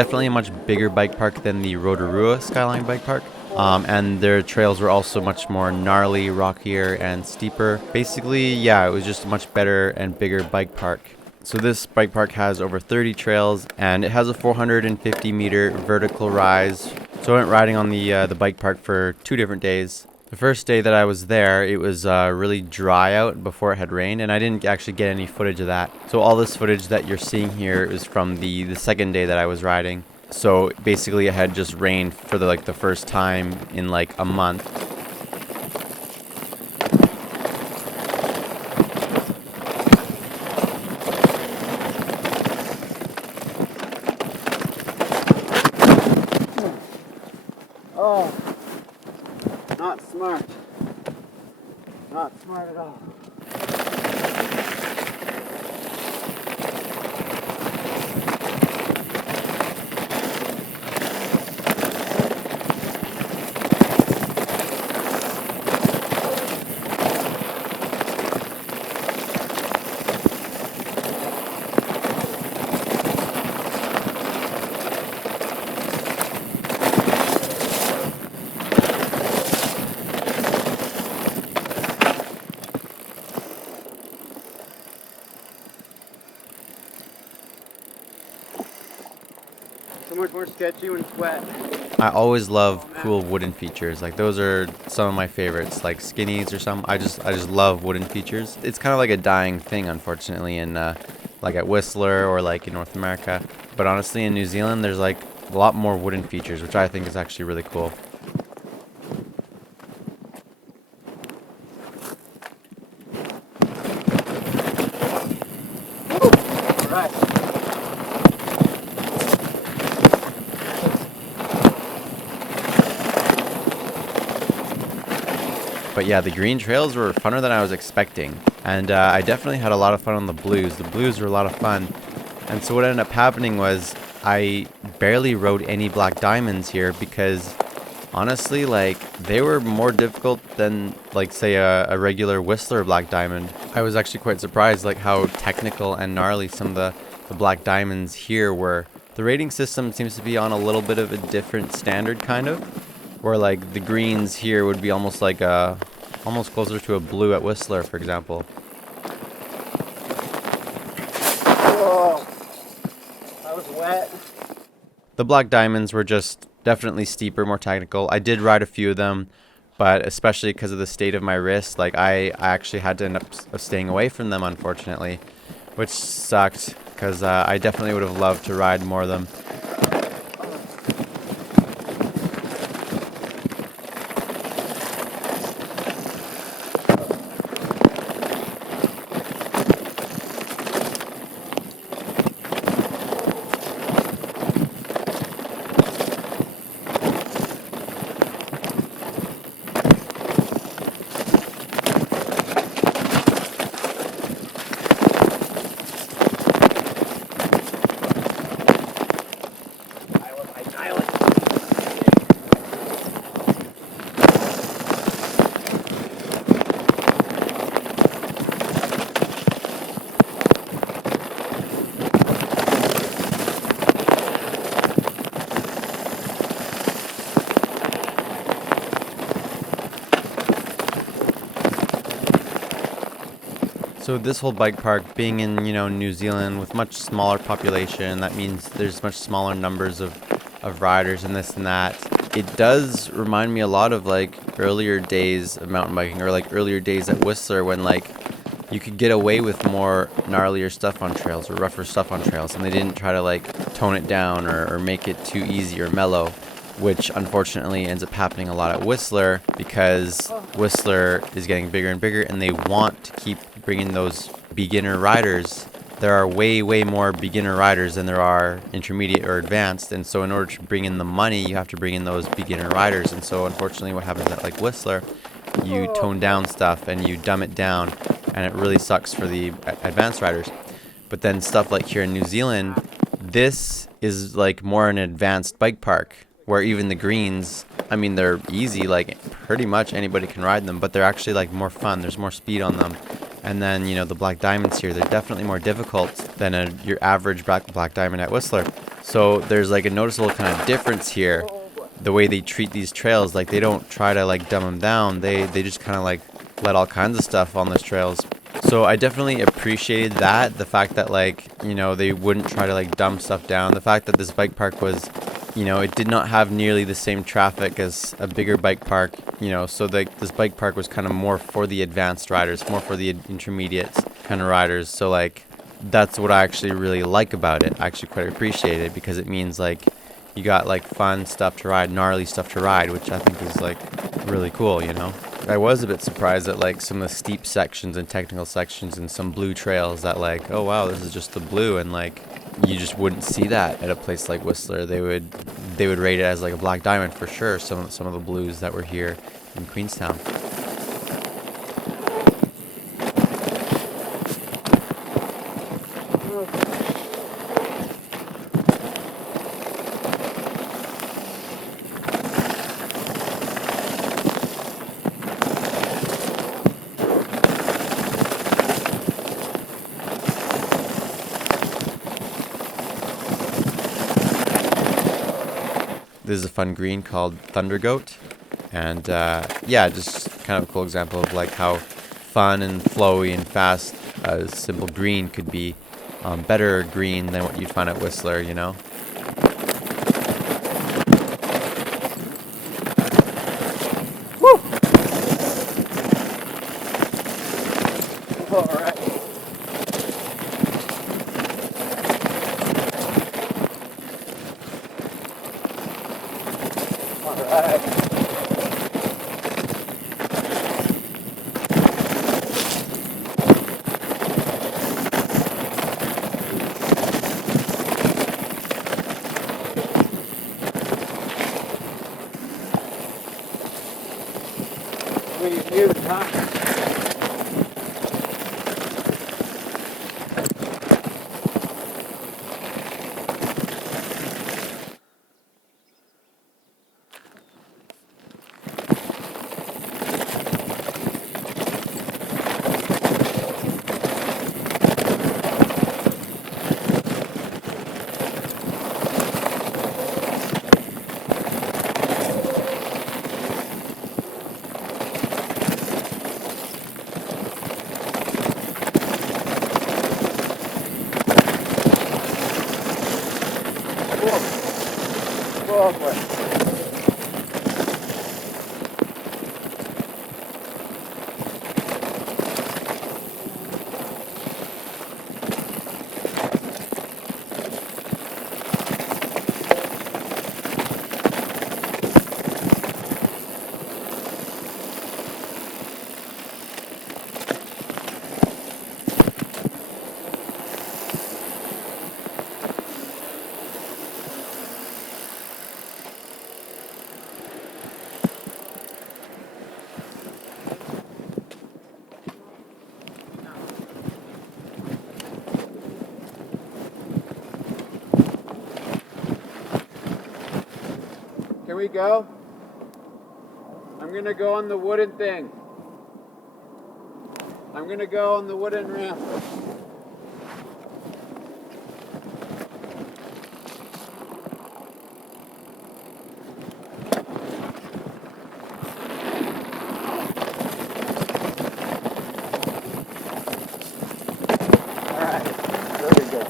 definitely a much bigger bike park than the Rotorua Skyline Bike Park. And their trails were also much more gnarly, rockier, and steeper. Basically, yeah, it was just a much better and bigger bike park. So this bike park has over 30 trails, and it has a 450-meter vertical rise. So I went riding on the bike park for 2 different days. The first day that I was there, it was really dry out before it had rained, and I didn't actually get any footage of that. So all this footage that you're seeing here is from the second day that I was riding. So basically it had just rained for the first time in like a month. Oh, not smart. Not smart at all. So much more sketchy when it's wet. I always love cool wooden features. Like those are some of my favorites, like skinnies or something. I just love wooden features. It's kind of like a dying thing, unfortunately, in like at Whistler or like in North America. But honestly, in New Zealand, there's like a lot more wooden features, which I think is actually really cool. Right. But yeah, the green trails were funner than I was expecting. And I definitely had a lot of fun on the blues. The blues were a lot of fun. And so what ended up happening was I barely rode any black diamonds here because honestly, like, they were more difficult than, like, say, a regular Whistler black diamond. I was actually quite surprised, like, how technical and gnarly some of the black diamonds here were. The rating system seems to be on a little bit of a different standard, kind of, where, like, the greens here would be almost like almost closer to a blue at Whistler, for example. Whoa. That was wet. The black diamonds were just definitely steeper, more technical. I did ride a few of them, but especially because of the state of my wrist, like I actually had to end up staying away from them, unfortunately, which sucked because I definitely would have loved to ride more of them. So this whole bike park being in, New Zealand with much smaller population, that means there's much smaller numbers of riders and this and that. It does remind me a lot of like earlier days of mountain biking or like earlier days at Whistler when like you could get away with more gnarlier stuff on trails or rougher stuff on trails and they didn't try to like tone it down or make it too easy or mellow, which unfortunately ends up happening a lot at Whistler because Whistler is getting bigger and bigger and they want to keep bringing those beginner riders. There are way more beginner riders than there are intermediate or advanced, and so in order to bring in the money you have to bring in those beginner riders. And so unfortunately what happens at like Whistler, you tone down stuff and you dumb it down and it really sucks for the advanced riders. But then stuff like here in New Zealand, this is like more an advanced bike park where even the greens, I mean, they're easy, like pretty much anybody can ride them, but they're actually like more fun. There's more speed on them. And then, the black diamonds here, they're definitely more difficult than your average black diamond at Whistler. So there's like a noticeable kind of difference here. The way they treat these trails, like they don't try to like dumb them down. They just kind of like let all kinds of stuff on those trails. So I definitely appreciated that, the fact that like, you know, they wouldn't try to like dumb stuff down. The fact that this bike park was, you know, it did not have nearly the same traffic as a bigger bike park, you know, so like this bike park was kind of more for the advanced riders, more for the intermediate kind of riders. So like that's what I actually really like about it. I actually quite appreciate it because it means like you got like fun stuff to ride, gnarly stuff to ride, which I think is like really cool, you know. I was a bit surprised at like some of the steep sections and technical sections and some blue trails that like, oh wow, this is just the blue, and like you just wouldn't see that at a place like Whistler. They would rate it as like a black diamond for sure. Some of the blues that were here in Queenstown. This is a fun green called Thunder Goat, and yeah, just kind of a cool example of like how fun and flowy and fast a simple green could be. Better green than what you'd find at Whistler, you know. Woo! All right. All right. We knew the time. Whoa, boy. Can we go? I'm gonna go on the wooden thing. I'm gonna go on the wooden ramp. All right, very good.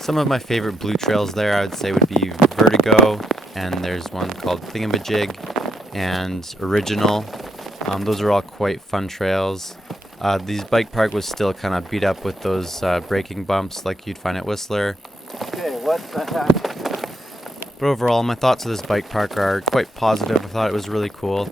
Some of my favorite blue trails there, I would say, would be Vertigo, and there's one called Thingamajig and Original. Those are all quite fun trails. These bike park was still kind of beat up with those braking bumps like you'd find at Whistler. Okay, what's the heck? But overall, my thoughts of this bike park are quite positive. I thought it was really cool.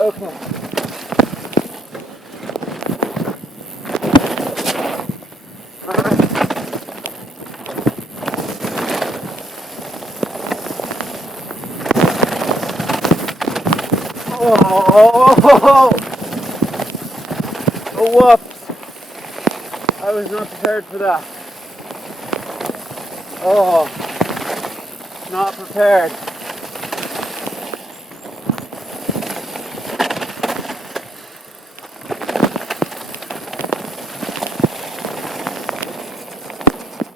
Okay. Oh, whoops. I was not prepared for that. Oh, not prepared.